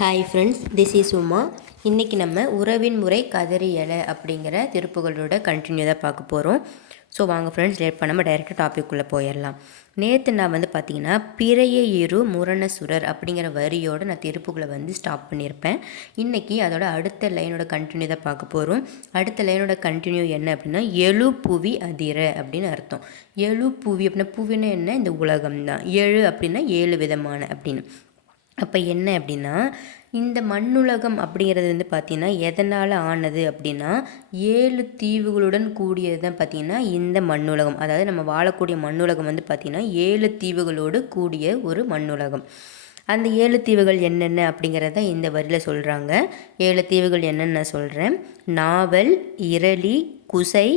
Hi friends this is Uma இன்றைக்கி நம்ம உறவின் முறை கதறியலை அப்படிங்கிற திருப்புகளோட கண்டினியூ தான் பார்க்க போகிறோம் ஸோ வாங்க ஃப்ரெண்ட்ஸ் லேட் பண்ணாமல் டைரெக்டாக டாபிக்குள்ளே போயிடலாம் நேற்று நான் வந்து பார்த்தீங்கன்னா பிறைய இரு முரணசுரர் அப்படிங்கிற வரியோடு நான் திருப்புகளை வந்து ஸ்டாப் பண்ணியிருப்பேன். இன்றைக்கி அதோட அடுத்த லைனோட கண்டினியூ தான் பார்க்க போகிறோம் அடுத்த லைனோட கண்டினியூ என்ன அப்படின்னா எழு புவி அதிர அப்படின்னு அர்த்தம். எழு புவி அப்படின்னா புவினா என்ன? இந்த உலகம் தான். ஏழு அப்படின்னா ஏழு விதமான அப்படின்னு. அப்போ என்ன அப்படின்னா இந்த மண்ணுலகம் அப்படிங்கிறது வந்து பார்த்திங்கன்னா எதனால் ஆனது அப்படின்னா ஏழு தீவுகளுடன் கூடியது தான் பார்த்திங்கன்னா இந்த மண்ணுலகம். அதாவது நம்ம வாழக்கூடிய மண்ணுலகம் வந்து பார்த்திங்கன்னா ஏழு தீவுகளோடு கூடிய ஒரு மண்ணுலகம். அந்த ஏழு தீவுகள் என்னென்ன அப்படிங்கிறத இந்த வரியில் சொல்கிறாங்க ஏழு தீவுகள் என்னென்ன நான் சொல்கிறேன் நாவல் இரளி குசை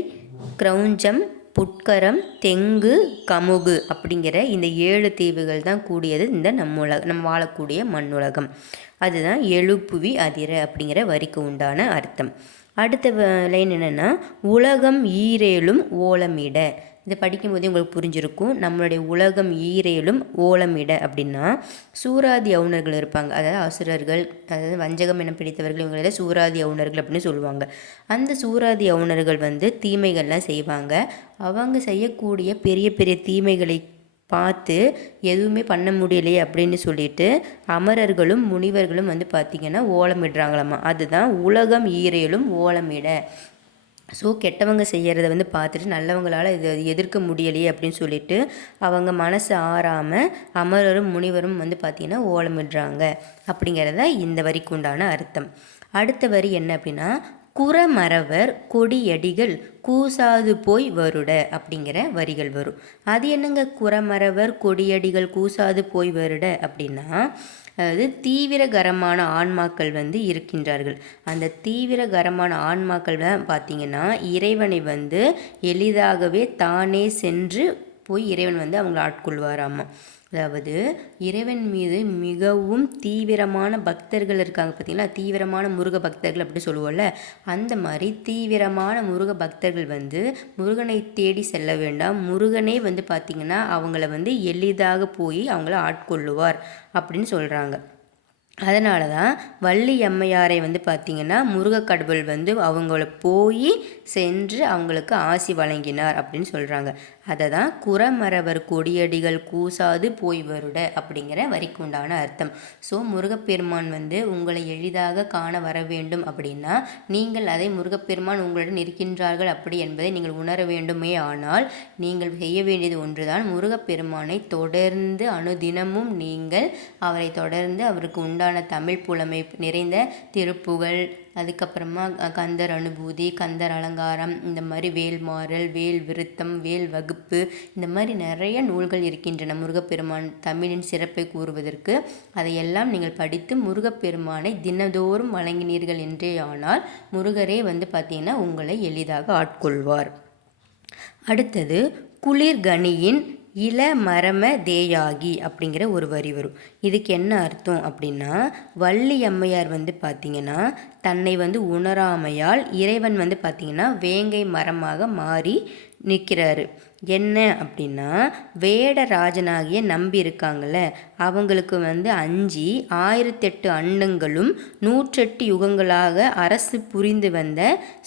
க்ரௌஞ்சம் புட்கரம் தெங்கு கமுகு அப்படிங்கிற இந்த ஏழு தீவுகள் தான் கூடியது இந்த நம்ம உலக நம்ம வாழக்கூடிய மண்ணுலகம். அதுதான் எழுப்புவி அதிர அப்படிங்கிற வரிக்கு உண்டான அர்த்தம். அடுத்த லைன் என்னென்னா உலகம் ஈரேலும் ஓலமிட. இதை படிக்கும்போதே உங்களுக்கு புரிஞ்சிருக்கும். நம்மளுடைய உலகம் ஈரேலும் ஓலமிட அப்படின்னா சூராதி அவுணர்கள் இருப்பாங்க. அதாவது அசுரர்கள் அதாவது வஞ்சகம் என பிடித்தவர்கள் இவங்கள சூராதி அவுணர்கள் அப்படின்னு சொல்லுவாங்க. அந்த சூராதி அவுணர்கள் வந்து தீமைகள்லாம் செய்வாங்க. அவங்க செய்யக்கூடிய பெரிய பெரிய தீமைகளை பார்த்து எதுவுமே பண்ண முடியலையே அப்படின்னு சொல்லிட்டு அமரர்களும் முனிவர்களும் வந்து பார்த்திங்கன்னா ஓலமிடுறாங்களாம்மா அதுதான் உலகம் ஈரேலும் ஓலமிட ஸோ கெட்டவங்க செய்கிறத வந்து பார்த்துட்டு நல்லவங்களால் இதை எதிர்க்க முடியலையே அப்படின்னு சொல்லிட்டு அவங்க மனசு ஆறாமல் அமரரும் முனிவரும் வந்து பார்த்திங்கன்னா ஓலமிடுறாங்க அப்படிங்கிறத இந்த வரிக்கு உண்டான அர்த்தம். அடுத்த வரி என்ன அப்படின்னா குறமரவர் கொடியடிகள் கூசாது போய் வருட அப்படிங்கிற வரிகள் வரும். அது என்னங்க குறமரவர் கொடியடிகள் கூசாது போய் வருட அப்படின்னா அதாவது தீவிரகரமான ஆன்மாக்கள் வந்து இருக்கின்றார்கள். அந்த தீவிரகரமான ஆன்மாக்கள் பார்த்திங்கன்னா இறைவனை வந்து எளிதாகவே தானே சென்று போய் இறைவன் வந்து அவங்களை ஆட்கொள்வாராமா? அதாவது இறைவன் மீது மிகவும் தீவிரமான பக்தர்கள் இருக்காங்க பார்த்தீங்களா? தீவிரமான முருக பக்தர்கள் அப்படி சொல்லுவோம்ல. அந்த மாதிரி தீவிரமான முருக பக்தர்கள் வந்து முருகனை தேடி செல்ல வேண்டாம். முருகனே வந்து பார்த்திங்கன்னா அவங்கள வந்து எளிதாக போய் அவங்கள ஆட்கொள்ளுவார் அப்படின்னு சொல்கிறாங்க அதனால தான் வள்ளி அம்மையாரை வந்து பார்த்திங்கன்னா முருகக்கடவுள் வந்து அவங்கள போய் சென்று அவங்களுக்கு ஆசி வழங்கினார் அப்படின்னு சொல்கிறாங்க அதை தான் குறமரவர் கொடியடிகள் கூசாது போய் வருட அப்படிங்கிற வரிக்குண்டான அர்த்தம். ஸோ முருகப்பெருமான் வந்து உங்களை எளிதாக காண வர வேண்டும் அப்படின்னா நீங்கள் அதை முருகப்பெருமான் உங்களுடன் இருக்கின்றார்கள் அப்படி என்பதை நீங்கள் உணர வேண்டுமே ஆனால் நீங்கள் செய்ய வேண்டியது ஒன்றுதான். முருகப்பெருமானை தொடர்ந்து அனுதினமும் நீங்கள் அவரை தொடர்ந்து அவருக்கு உண்டான தமிழ் புலமை நிறைந்த திருப்புகள் அதுக்கப்புறமா கந்தர் அனுபூதி கந்தர் அலங்காரம் இந்த மாதிரி வேல் மாறல் வேல் விருத்தம் வேல் வகுப்பு இந்த மாதிரி நிறைய நூல்கள் இருக்கின்றன. முருகப்பெருமான் தமிழின் சிறப்பை கூறுவதற்கு அதையெல்லாம் நீங்கள் படித்து முருகப்பெருமானை தினதோறும் வழங்கினீர்கள் என்றே ஆனால் முருகரே வந்து பார்த்தீங்கன்னா உங்களை எளிதாக ஆட்கொள்வார். அடுத்தது குளிர்கனியின் இள மரம தேயாகி அப்படிங்கிற ஒரு வரி வரும். இதுக்கு என்ன அர்த்தம் அப்படின்னா வள்ளி அம்மையார் வந்து பார்த்திங்கன்னா தன்னை வந்து உணராமையால் இறைவன் வந்து பார்த்திங்கன்னா வேங்கை மரமாக மாறி நிற்கிறாரு. என்ன அப்படின்னா வேடராஜனாகிய நம்பி இருக்காங்கள்ல அவங்களுக்கு வந்து அஞ்சு ஆயிரத்தெட்டு அண்டங்களும் நூற்றெட்டு யுகங்களாக அரசு புரிந்து வந்த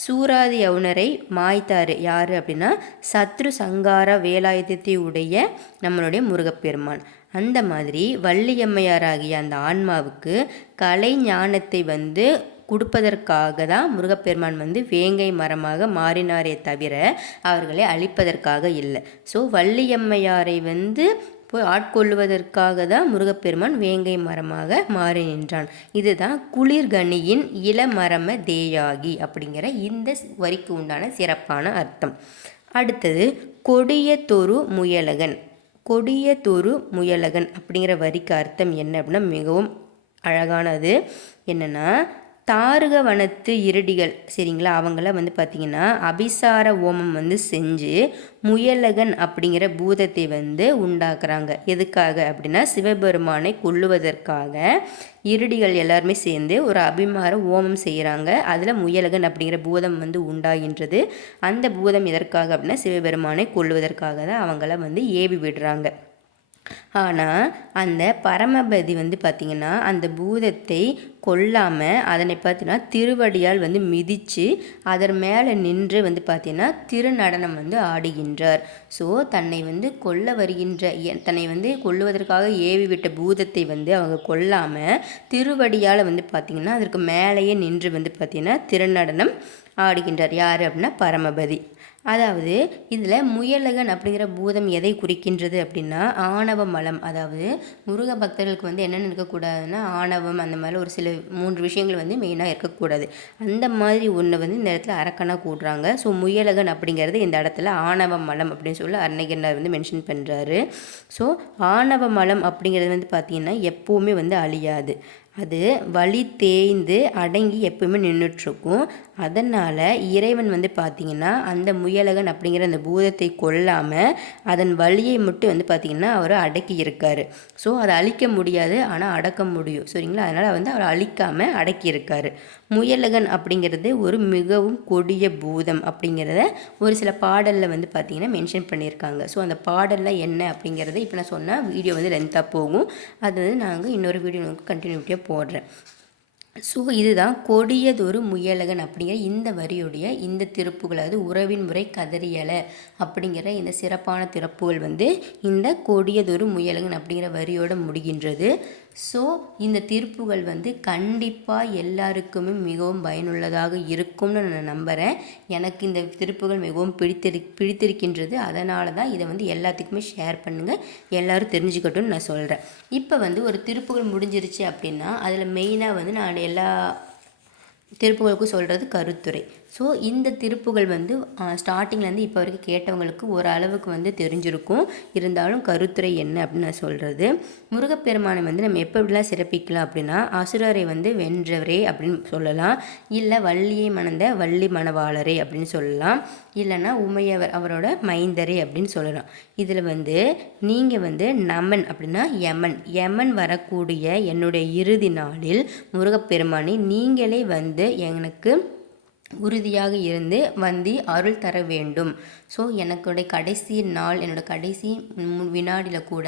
சூராதி யவுனரை மாய்த்தார். யார் அப்படின்னா சத்ரு சங்கார வேலாயுதத்தை உடைய நம்மளுடைய முருகப்பெருமான். அந்த மாதிரி வள்ளியம்மையாராகிய அந்த ஆன்மாவுக்கு கலை ஞானத்தை வந்து கொடுப்பதற்காக தான் முருகப்பெருமான் வந்து வேங்கை மரமாக மாறினாரே தவிர அவர்களை அழிப்பதற்காக இல்லை. ஸோ வள்ளியம்மையாரை வந்து போய் ஆட்கொள்வதற்காக தான் முருகப்பெருமான் வேங்கை மரமாக மாறி நின்றான். இதுதான் குளிர்கனியின் இளமரம தேயாகி அப்படிங்கிற இந்த வரிக்கு உண்டான சிறப்பான அர்த்தம். அடுத்தது கொடிய தொரு முயலகன். கொடிய தொரு முயலகன் அப்படிங்கிற வரிக்கு அர்த்தம் என்ன அப்படின்னா மிகவும் அழகானது. என்னென்னா தாருக வனத்து இருடிகள் சரிங்களா? அவங்கள வந்து பார்த்திங்கன்னா அபிசார ஓமம் வந்து செஞ்சு முயலகன் அப்படிங்கிற பூதத்தை வந்து உண்டாக்குறாங்க. எதுக்காக அப்படின்னா சிவபெருமானை கொள்ளுவதற்காக இருடிகள் எல்லாருமே சேர்ந்து ஒரு அபிமார ஓமம் செய்கிறாங்க அதில் முயலகன் அப்படிங்கிற பூதம் வந்து உண்டாகின்றது. அந்த பூதம் எதற்காக அப்படின்னா சிவபெருமானை கொள்ளுவதற்காக தான் அவங்கள வந்து ஏவி விடுறாங்க. ஆனால் அந்த பரமபதி வந்து பார்த்திங்கன்னா அந்த பூதத்தை கொல்லாமல் அதனை பார்த்தீங்கன்னா திருவடியால் வந்து மிதித்து அதன் மேலே நின்று வந்து பார்த்திங்கன்னா திருநடனம் வந்து ஆடுகின்றார். ஸோ தன்னை வந்து கொல்ல வருகின்ற தன்னை வந்து கொல்லுவதற்காக ஏவி விட்ட பூதத்தை வந்து அவங்க கொல்லாமல் திருவடியால் வந்து பார்த்திங்கன்னா அதற்கு மேலேயே நின்று வந்து பார்த்திங்கன்னா திருநடனம் ஆடுகின்றார். யார் அப்படின்னா பரமபதி. அதாவது இதில் முயலகன் அப்படிங்கிற பூதம் எதை குறிக்கின்றது அப்படின்னா ஆணவ மலம். அதாவது முருக பக்தர்களுக்கு வந்து என்னென்ன இருக்கக்கூடாதுன்னா ஆணவம் அந்த மாதிரி ஒரு சில மூன்று விஷயங்கள் வந்து மெயினாக இருக்கக்கூடாது. அந்த மாதிரி ஒன்று வந்து இந்த இடத்துல அரக்கனாக கூடுறாங்க ஸோ முயலகன் அப்படிங்கிறது இந்த இடத்துல ஆணவ மலம் அப்படின்னு சொல்லி அன்னைகனார் வந்து மென்ஷன் பண்ணுறாரு ஸோ ஆணவ மலம் அப்படிங்கிறது வந்து பார்த்திங்கன்னா எப்போவுமே வந்து அழியாது. அது வலி தேய்ந்து அடங்கி எப்பவுமே நின்றுட்டுருக்கும் அதனால் இறைவன் வந்து பார்த்திங்கன்னா அந்த முயலகன் அப்படிங்கிற அந்த பூதத்தை கொல்லாமல் அதன் வழியை மட்டும் வந்து பார்த்திங்கன்னா அவர் அடக்கி இருக்கார். ஸோ அதை அழிக்க முடியாது ஆனால் அடக்க முடியும். சரிங்களா? அதனால் வந்து அவர் அழிக்காமல் அடக்கி இருக்கார். முயலகன் அப்படிங்கிறது ஒரு மிகவும் கொடிய பூதம் அப்படிங்கிறத ஒரு சில பாடலில் வந்து பார்த்திங்கன்னா மென்ஷன் பண்ணியிருக்காங்க. ஸோ அந்த பாடலில் என்ன அப்படிங்கிறத இப்போ நான் சொன்னால் வீடியோ வந்து லென்த்தாக போகும். அது வந்து நாங்கள் இன்னொரு வீடியோ கண்டினியூட்டியாக போடுறேன். ஸோ இதுதான் கொடியதொரு முயலகன் அப்படிங்கிற இந்த வரியுடைய இந்த திருப்புகள் அதாவது உறவின் முறை கதறியலை அப்படிங்கிற இந்த சிறப்பான திறப்புகள் வந்து இந்த கொடியதொரு முயலகன் அப்படிங்கிற வரியோடு முடிகின்றது. ஸோ இந்த தீர்ப்புகள் வந்து கண்டிப்பாக எல்லாருக்குமே மிகவும் பயனுள்ளதாக இருக்கும்னு நான் நம்புகிறேன் எனக்கு இந்த திருப்புகள் மிகவும் பிடித்திரு பிடித்திருக்கின்றது. அதனால தான் இதை வந்து எல்லாத்துக்குமே ஷேர் பண்ணுங்கள் எல்லோரும் தெரிஞ்சுக்கட்டும்னு நான் சொல்கிறேன் இப்போ வந்து ஒரு திருப்புகள் முடிஞ்சிருச்சு அப்படின்னா அதில் மெயினாக வந்து நான் எல்லா திருப்புகளுக்கு சொல்கிறது கருத்துரை. ஸோ இந்த திருப்புகள் வந்து ஸ்டார்டிங்லேருந்து இப்போ வரைக்கும் கேட்டவங்களுக்கு ஓரளவுக்கு வந்து தெரிஞ்சிருக்கும். இருந்தாலும் கருத்துரை என்ன அப்படின்னு நான் சொல்கிறது முருகப்பெருமானை வந்து நம்ம எப்படிலாம் சிறப்பிக்கலாம் அப்படின்னா அசுரரை வந்து வென்றவரே அப்படின்னு சொல்லலாம். இல்லை வள்ளியை மணந்த வள்ளி மணவாளரே அப்படின்னு சொல்லலாம். இல்லைன்னா உமையவர் அவரோட மைந்தரே அப்படின்னு சொல்லலாம். இதில் வந்து நீங்கள் வந்து நமன் அப்படின்னா யமன். யமன் வரக்கூடிய என்னுடைய இறுதி நாளில் முருகப்பெருமானை நீங்களே வந்து எனக்கு உறுதியாக இருந்து வந்தி அருள் தர வேண்டும். ஸோ எனக்குடைய கடைசி நாள் என்னோடய கடைசி வினாடியில் கூட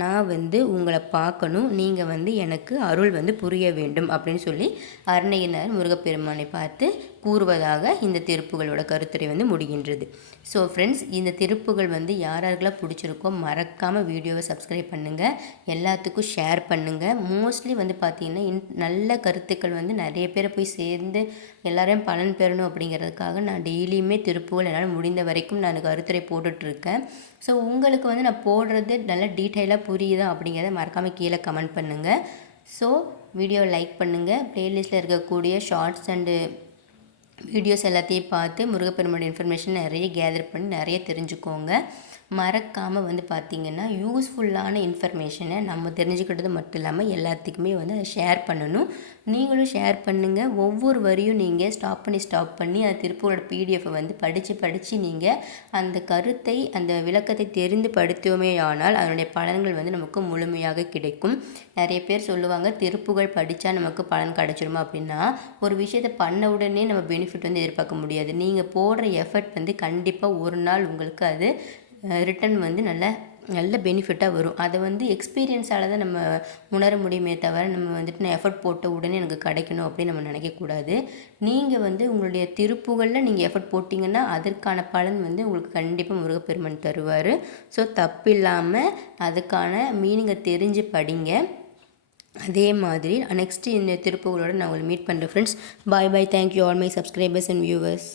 நான் வந்து உங்களை பார்க்கணும். நீங்கள் வந்து எனக்கு அருள் வந்து புரிய வேண்டும் அப்படின்னு சொல்லி அருணையினர் முருகப்பெருமானை பார்த்து கூறுவதாக இந்த திருப்புகளோட கருத்துரை வந்து முடிகின்றது. ஸோ ஃப்ரெண்ட்ஸ் இந்த திருப்புகள் வந்து யார் யாருக்கெல்லாம் பிடிச்சிருக்கோ மறக்காமல் வீடியோவை சப்ஸ்கிரைப் பண்ணுங்கள் எல்லாத்துக்கும் ஷேர் பண்ணுங்கள் மோஸ்ட்லி வந்து பார்த்திங்கன்னா இன் நல்ல கருத்துக்கள் வந்து நிறைய பேரை போய் சேர்ந்து எல்லாரையும் பலன் பெறணும் அப்படிங்கிறதுக்காக நான் டெய்லியுமே திருப்புகள் என்னால் முடிந்த வரைக்கும் நான் கருத்துரை போட்டுட்ருக்கேன். ஸோ உங்களுக்கு வந்து நான் போடுறது நல்லா டீட்டெயிலாக புரியுதா அப்படிங்கிறத மறக்காமல் கீழே கமெண்ட் பண்ணுங்கள் ஸோ வீடியோ லைக் பண்ணுங்கள் ப்ளேலிஸ்ட்டில் இருக்கக்கூடிய ஷார்ட்ஸ் அண்டு வீடியோஸ் எல்லாத்தையும் பார்த்து முருகப்பெருமானோட இன்ஃபர்மேஷன் நிறைய கேதர் பண்ணி நிறைய தெரிஞ்சுக்கோங்க. மறக்காமல் வந்து பார்த்திங்கன்னா யூஸ்ஃபுல்லான இன்ஃபர்மேஷனை நம்ம தெரிஞ்சுக்கிட்டது மட்டும் இல்லாமல் எல்லாத்துக்குமே வந்து அதை ஷேர் பண்ணணும். நீங்களும் ஷேர் பண்ணுங்கள் ஒவ்வொரு வரியும் நீங்கள் ஸ்டாப் பண்ணி ஸ்டாப் பண்ணி அந்த திருப்பூரோட பிடிஎஃப்பை வந்து படித்து படித்து நீங்கள் அந்த கருத்தை அந்த விளக்கத்தை தெரிந்து படுத்துவோமே ஆனால் அதனுடைய பலன்கள் வந்து நமக்கு முழுமையாக கிடைக்கும். நிறைய பேர் சொல்லுவாங்க திருப்புகள் படித்தா நமக்கு பலன் கிடச்சிருமா? அப்படின்னா ஒரு விஷயத்தை பண்ண உடனே நம்ம பெனிஃபிட் வந்து எதிர்பார்க்க முடியாது. நீங்கள் போடுற எஃபர்ட் வந்து கண்டிப்பாக ஒரு நாள் உங்களுக்கு அது ரிட்டன் வந்து நல்ல நல்ல பெனிஃபிட்டாக வரும். அதை வந்து எக்ஸ்பீரியன்ஸால் தான் நம்ம உணர முடியுமே தவிர நம்ம வந்துட்டு நான் எஃபர்ட் போட்ட உடனே எனக்கு கிடைக்கணும் அப்படின்னு நம்ம நினைக்கக்கூடாது நீங்கள் வந்து உங்களுடைய திருப்புகளில் நீங்கள் எஃபர்ட் போட்டிங்கன்னா அதற்கான பலன் வந்து உங்களுக்கு கண்டிப்பாக முருகப்பெருமன் தருவார். ஸோ தப்பில்லாமல் அதுக்கான மீனிங்கை தெரிஞ்சு படிங்க. அதே மாதிரி நெக்ஸ்ட்டு இந்த திருப்புகளோடு நான் உங்களை மீட் பண்ணுறேன் friends bye bye thank you all my subscribers and viewers